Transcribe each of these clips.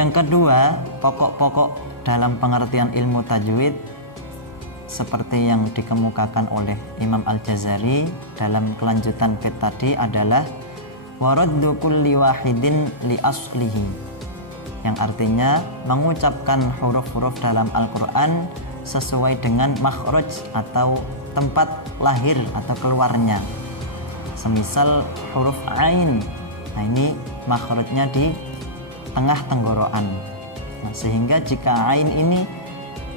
Yang kedua, pokok-pokok dalam pengertian ilmu tajwid seperti yang dikemukakan oleh Imam Al-Jazari dalam kelanjutan bait tadi adalah waraddu kulli wahidin li aslihi, yang artinya mengucapkan huruf-huruf dalam Al-Quran sesuai dengan makhraj atau tempat lahir atau keluarnya. Semisal huruf ain, nah ini makhrajnya di tengah tenggorokan. Nah, sehingga jika ain ini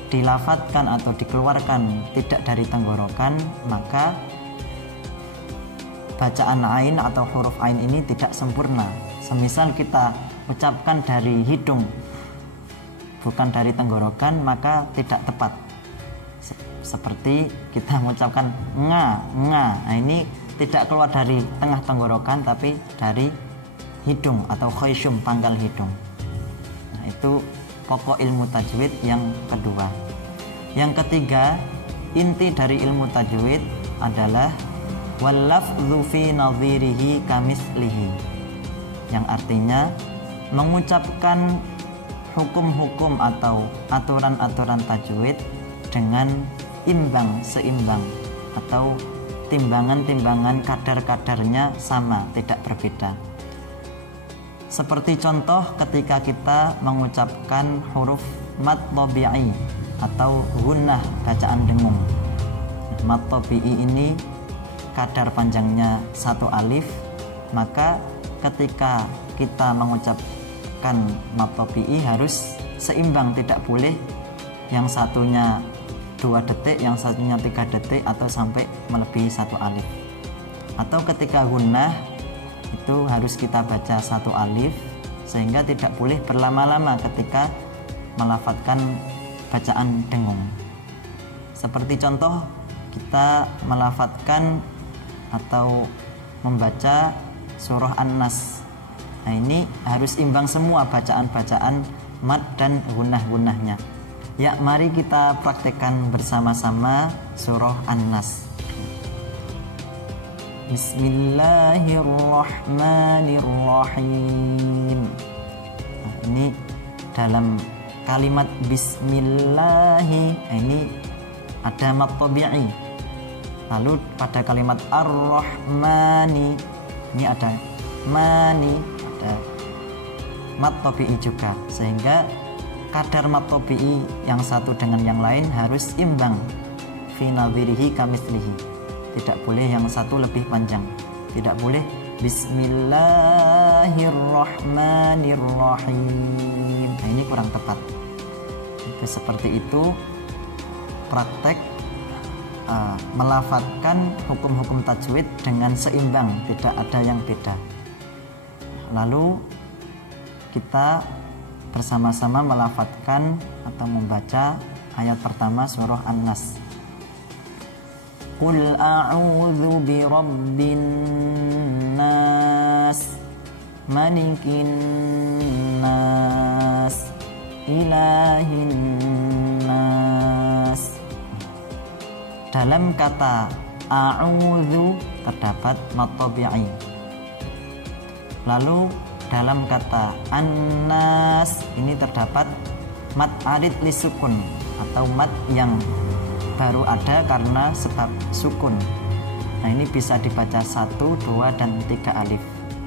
dilafatkan atau dikeluarkan tidak dari tenggorokan, maka bacaan ain atau huruf ain ini tidak sempurna. Semisal kita ucapkan dari hidung bukan dari tenggorokan, maka tidak tepat. Seperti kita mengucapkan nga. Nah, ini tidak keluar dari tengah tenggorokan tapi dari hidung atau khayshum, pangkal hidung. Nah, itu pokok ilmu tajwid yang kedua. Yang ketiga, inti dari ilmu tajwid adalah wal lafdhu fi nadhirihi kamislihi, yang artinya mengucapkan hukum-hukum atau aturan-aturan tajwid dengan imbang, seimbang, atau timbangan-timbangan kadar-kadarnya sama, tidak berbeda. Seperti contoh ketika kita mengucapkan huruf mad tabi'i atau gunnah, bacaan dengung. Mad tabi'i ini kadar panjangnya 1 alif, maka ketika kita mengucapkan mad tabi'i harus seimbang, tidak boleh yang satunya 2 detik, yang satunya 3 detik atau sampai melebihi 1 alif. Atau ketika gunnah itu harus kita baca 1 alif, sehingga tidak boleh berlama-lama ketika melafadzkan bacaan dengung. Seperti contoh kita melafadzkan atau membaca surah An-Nas. Nah, ini harus imbang semua bacaan-bacaan mad dan gunnah-gunnahnya. Ya, mari kita praktekkan bersama-sama surah An-Nas. Bismillahirrahmanirrahim. Nah, ini dalam kalimat bismillahi ini ada mad tabi'i. Lalu pada kalimat ar-rahmani ini ada mani, ada mad tabi'i juga, sehingga kadar mad tabi'i yang satu dengan yang lain harus imbang. Fi nadhirihi kamislihi. Tidak boleh yang satu lebih panjang. Tidak boleh bismillahirrahmanirrahim. Nah, ini kurang tepat. Itu seperti itu praktek melafadzkan hukum-hukum tajwid dengan seimbang, tidak ada yang beda. Lalu kita bersama-sama melafadzkan atau membaca ayat pertama surah An-Nas. Qul a'udzu birabbin nas, malikin nas, ilahin nas. Dalam kata a'udzu terdapat mad tabi'i. Lalu dalam kata an-nas ini terdapat mad arid lisukun atau mad yang baru ada karena sebab sukun. Nah, ini bisa dibaca 1, 2, dan 3 alif.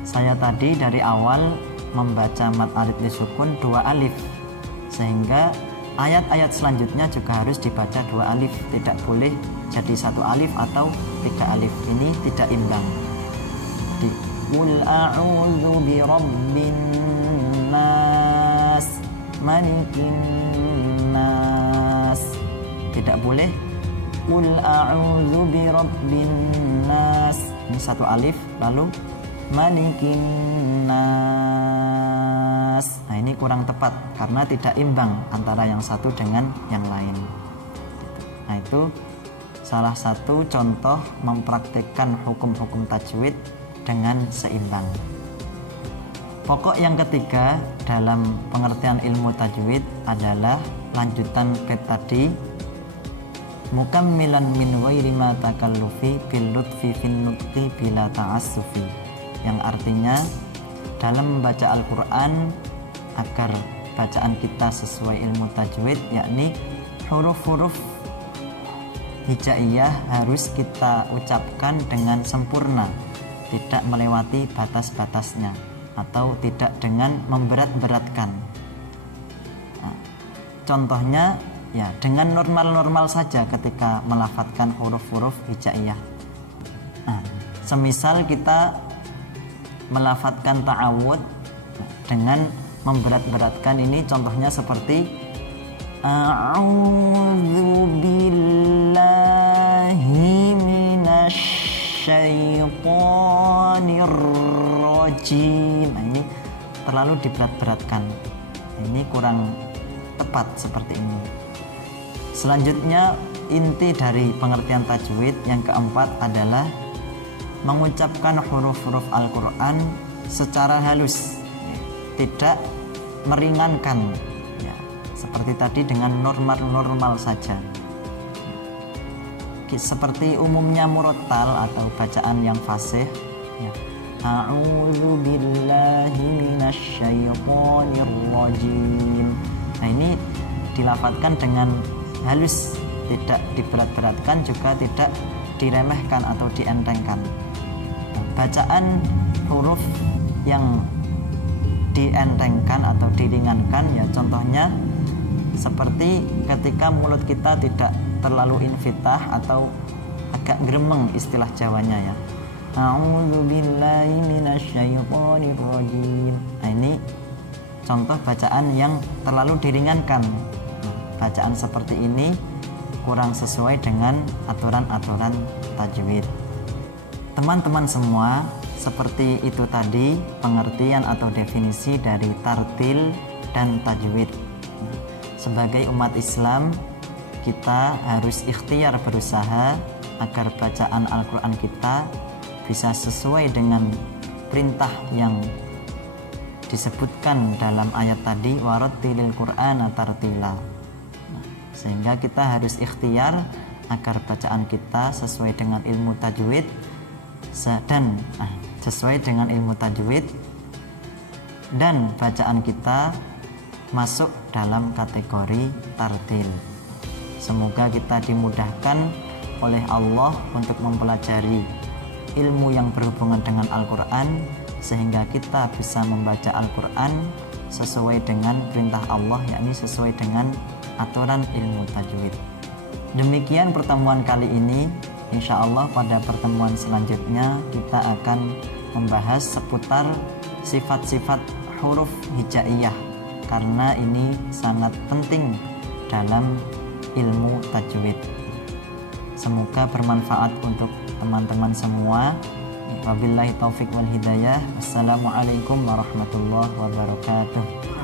Saya tadi dari awal membaca mad arid lisukun 2 alif, sehingga ayat-ayat selanjutnya juga harus dibaca 2 alif, tidak boleh jadi 1 alif atau 3 alif. Ini tidak imbang. Di Qul a'udzu birabbin nas, malikin nas. Tidak boleh Qul a'udzu birabbin nas, ini 1 alif, lalu malikin nas. Nah, ini kurang tepat karena tidak imbang antara yang satu dengan yang lain. Nah, itu salah satu contoh mempraktikkan hukum-hukum tajwid dengan seimbang. Pokok yang ketiga dalam pengertian ilmu tajwid adalah lanjutan bait tadi, mukammilan min ghairi ma takallufi bil lutfi fin nutqi bila ta'assufi, yang artinya dalam membaca Al-Quran agar bacaan kita sesuai ilmu tajwid, yakni huruf-huruf hijaiyah harus kita ucapkan dengan sempurna, tidak melewati batas-batasnya atau tidak dengan memberat-beratkan. Nah, contohnya ya dengan normal-normal saja ketika melafadzkan huruf-huruf hijaiyah. Nah, semisal kita melafadzkan ta'awud dengan memberat-beratkan, ini contohnya seperti a'udzu billahi minasyaitonir rajim. Nah, ini terlalu diberat-beratkan, ini kurang tepat seperti ini. Selanjutnya, inti dari pengertian tajwid yang keempat adalah mengucapkan huruf-huruf Al-Quran secara halus, tidak meringankan, ya, seperti tadi dengan normal-normal saja, seperti umumnya murattal atau bacaan yang fasih, ya. A'udzu billahi minasyaitonir rajim. Nah, ini dilafadzkan dengan halus, tidak diberat-beratkan, juga tidak diremehkan atau dientengkan. Bacaan huruf yang dientengkan atau diringankan, ya contohnya seperti ketika mulut kita tidak terlalu infitah atau agak gremeng, istilah Jawanya ya. A'udzu billahi minasyaitonir rajim. Nah, ini contoh bacaan yang terlalu diringankan. Bacaan seperti ini kurang sesuai dengan aturan-aturan tajwid. Teman-teman semua, seperti itu tadi pengertian atau definisi dari tartil dan tajwid. Sebagai umat Islam, kita harus ikhtiar berusaha agar bacaan Al-Quran kita bisa sesuai dengan perintah yang disebutkan dalam ayat tadi, warattilil Qur'ana tartila. Sehingga kita harus ikhtiar agar bacaan kita sesuai dengan ilmu tajwid dan sesuai dengan ilmu tajwid dan bacaan kita masuk dalam kategori tartil. Semoga kita dimudahkan oleh Allah untuk mempelajari ilmu yang berhubungan dengan Al-Quran, sehingga kita bisa membaca Al-Quran sesuai dengan perintah Allah, yakni sesuai dengan aturan ilmu tajwid. Demikian pertemuan kali ini. Insya Allah pada pertemuan selanjutnya kita akan membahas seputar sifat-sifat huruf hijaiyah, karena ini sangat penting dalam ilmu tajwid. Semoga bermanfaat untuk teman-teman semua. Wabillahi taufik wal hidayah. Wassalamualaikum warahmatullahi wabarakatuh.